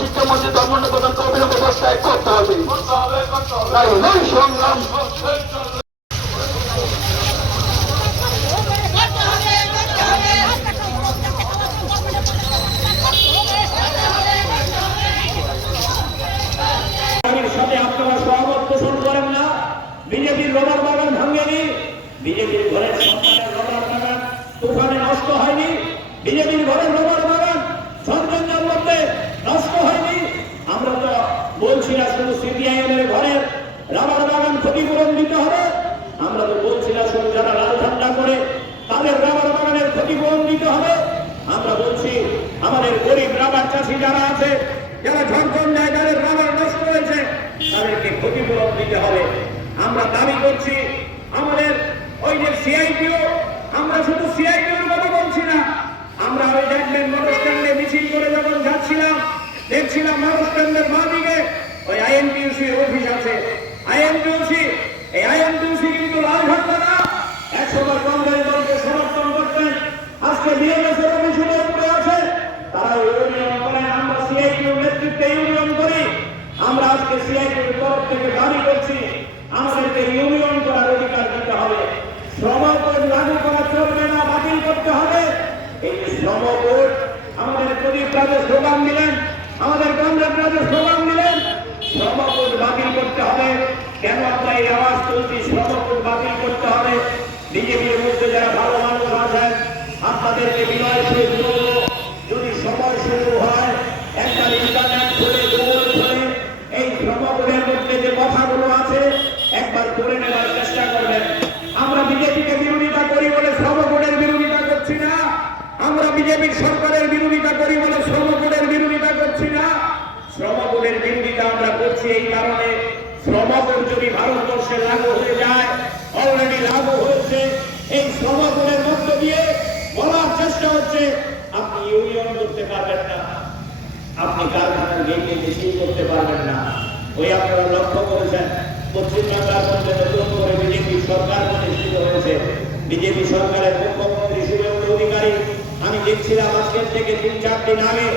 শিক্ষামন্ত্রী ধর্মন্ড প্রধানকে অভিনব ব্যবস্থায় করতে হবে। তাই নয় সংগ্রাম সাথে আপনারা সহমত পোষণ করেন না। বিজেপির রবার বাগান ভাঙেনি, বিজেপির ঘরের সন্তানের রবার বাগান তুফানে নষ্ট হয়নি, বিজেপির ঘরের রবার বাগান সন্তানের মধ্যে নষ্ট হয়নি। আমরা তো বলছি না শুধু সিপিআইএম এর ঘরের রাবার বাগান ক্ষতিপূরণ দিতে হবে, আমরা তো বলছি না শুধু যারা লাল ঝান্ডা করে তাদের রাবার বাগানের ক্ষতিপূরণ দিতে হবে। আমরা বলছি আমাদের গরিব রাবার চাষি যারা আছে, যারা ঝড় যাদের রাবার নষ্ট হয়েছে, তাদেরকে ক্ষতিপূরণ দিতে হবে। আমরা দাবি করছি আমাদের ওই যে সিআইটিও, আমরা শুধু সিআইটির কথা বলছি না, আমরা ওই দেখবেন মোটর স্ট্যান্ডে মিছিল করে যখন যাচ্ছিলাম দেখছিলাম মোটর স্ট্যান্ডের বাঁদিকে ওই আইএনটিইউসির অফিস আছে। আইএনটিইউসি, এই আইএনটিইউসি কিন্তু লাল ঝান্ডা না, 100বার কংগ্রেস দলকে সমর্থন করতেন, আজকে বিএনএস এর অফিসের উপরে আছে, তারা ইউনিয়ন করেন। আমরা সিআইটির নেতৃত্বে ইউনিয়ন করি। আমরা আজকে সিআইটির তরফ থেকে দাবি করছি আমাদেরকে ইউনিয়ন করার অধিকার দিতে হবে। শ্রম কোড লাগু করা চলবে না, বাতিল করতে হবে। এই যে শ্রম কোড আমাদের প্রদীপ রাজের স্লোগান দিলেন, আমাদের কংগ্রেস রাজের স্লোগান দিলেন, শ্রম কোড বাতিল করতে হবে। কেন আমরা এই আওয়াজ তুলছি শ্রম কোড বাতিল করতে হবে? বিজেপির মধ্যে যারা ভালো মানুষ আছেন আপনাদেরকে বিনয় করে বলবো, যদি সময় শুরু হয় একবার ইন্টারনেট খুলে গুগল খুলে এই শ্রম কোডের মধ্যে যে কথাগুলো আছে একবার করে নেওয়ার চেষ্টা করবেন। আমরা বিজেপিকে বিরোধিতা করি বলে শ্রম কোডের বিরোধিতা করছি না, আমরা বিজেপির সরকারের বিরোধিতা করি বলে শ্রম কোডের বিরোধিতা করছি না। শ্রম কোডের বিরোধিতা আমরা করছি এই কারণে, শ্রম কোড যদি ভারতবর্ষে লাগু হয়ে যায়, অলরেডি লাগু হয়েছে, এই শ্রম কোডের মধ্য দিয়ে বলার চেষ্টা হচ্ছে আপনি ইউনিয়ন করতে পারবেন না, আপনি কারখানার গেটে মিছিল করতে পারবেন না। ওই আপনারা লক্ষ্য করেছেন পশ্চিমবাংলার মধ্যে নতুন করে বিজেপি সরকার প্রতিষ্ঠিত হয়েছে। বিজেপি সরকারের মুখ্যমন্ত্রী শুভেন্দু অধিকারী, আমি দেখছিলাম আজকের থেকে 3-4 দিন আগে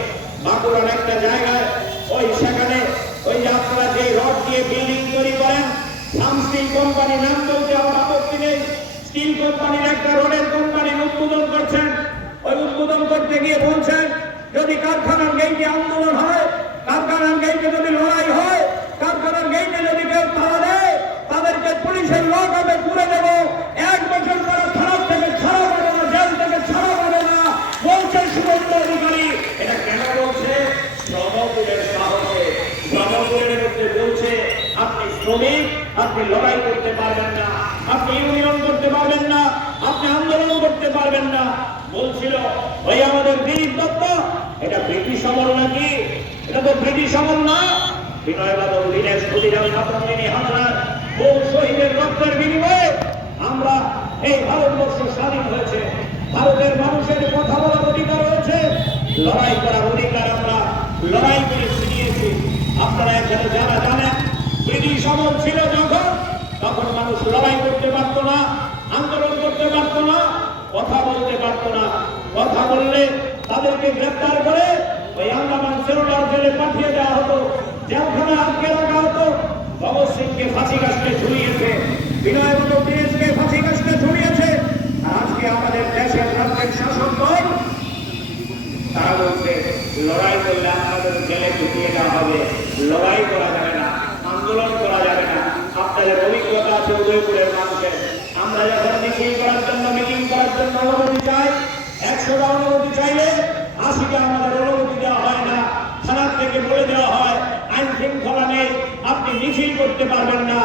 বাঁকুড়ার একটা জায়গায় ওই সেখানে ওই যে আপনারা যে রড দিয়ে বিল্ডিং তৈরি করেন, সামস্টিল কোম্পানি নাম বলতে আমার আপত্তি নেই, স্টিল কোম্পানির একটা রোডের কোম্পানি উদ্বোধন করছেন। ওই উদ্বোধন করতে গিয়ে বলছেন যদি কারখানার গেইটে আন্দোলন হয়, কারখানার গেইটে যদি লড়াই হয়, কারখানার গেইটে যদি কেউ তাড়া দেয়, তাদেরকে পুলিশের লকআপে পুরে দেব, 1 বছর তারা থানা থেকে ছাড়া পাবে না, জেল থেকে ছাড়া পাবে না বলছে শুভেন্দু অধিকারী। এটা কেন বলছে? শ্রম কোডের সাহসে। শ্রম কোডের মধ্যে বলছে আপনি শ্রমিক, আপনি লড়াই করতে পারবেন না, আপনি ইউনিয়ন করতে পারবেন না, আপনি আন্দোলন করতে পারবেন না। বলছিল ওই আমাদের দিলীপ দত্ত, এটা ব্রিটিশ আমল নাকি? এটা তো ব্রিটিশ আমল না। বিনয় বাদল দীনেশ ক্ষুদিরাম ছাত্রলীনী হামলার বহু শহীদের রক্তের বিনিময়ে আমরা এই ভারতবর্ষ স্বাধীন হয়েছে, ভারতের মানুষের কথা বলার অধিকার হয়েছে, লড়াই করার অধিকার আমরা লড়াই করে ছিনিয়েছি। আপনারা এখানে যারা জানেন ব্রিটিশ আমল ছিল যখন, তখন মানুষ লড়াই করতে পারত না, আন্দোলন করতে পারত না, কথা বলতে পারত না। কথা বললে তাদেরকে গ্রেফতার করে ওই আন্দামান সেরোলার জেলে পাঠিয়ে দেওয়া হতো, জেলখানে আটকে রাখা হতো। ভগৎ সিংকে ফাঁসি কাস্টে ঝুলিয়েছে, বিনয় বাদল দীনেশকে ফাঁসি কাস্টে ঝুলিয়েছে। আর আজকে আমাদের দেশের রাজ্যের শাসক দল তারা বলছে লড়াই করলে আপনাদের জেলে ঢুকিয়ে দেওয়া হবে, লড়াই করা যাবে না, আন্দোলন করা যাবে না। আপনাদের অভিজ্ঞতা আছে উদয়পুরের মানুষের, আমরা যখন মিছিল করার জন্য মিটিং করার জন্য অনুমতি চাই, 100টা অনুমতি চাইলে 80টা আমাদের অনুমতি দেওয়া হয় না। থানার থেকে বলে দেওয়া হয় আইন শৃঙ্খলা নেই, আপনি মিছিল করতে পারবেন না।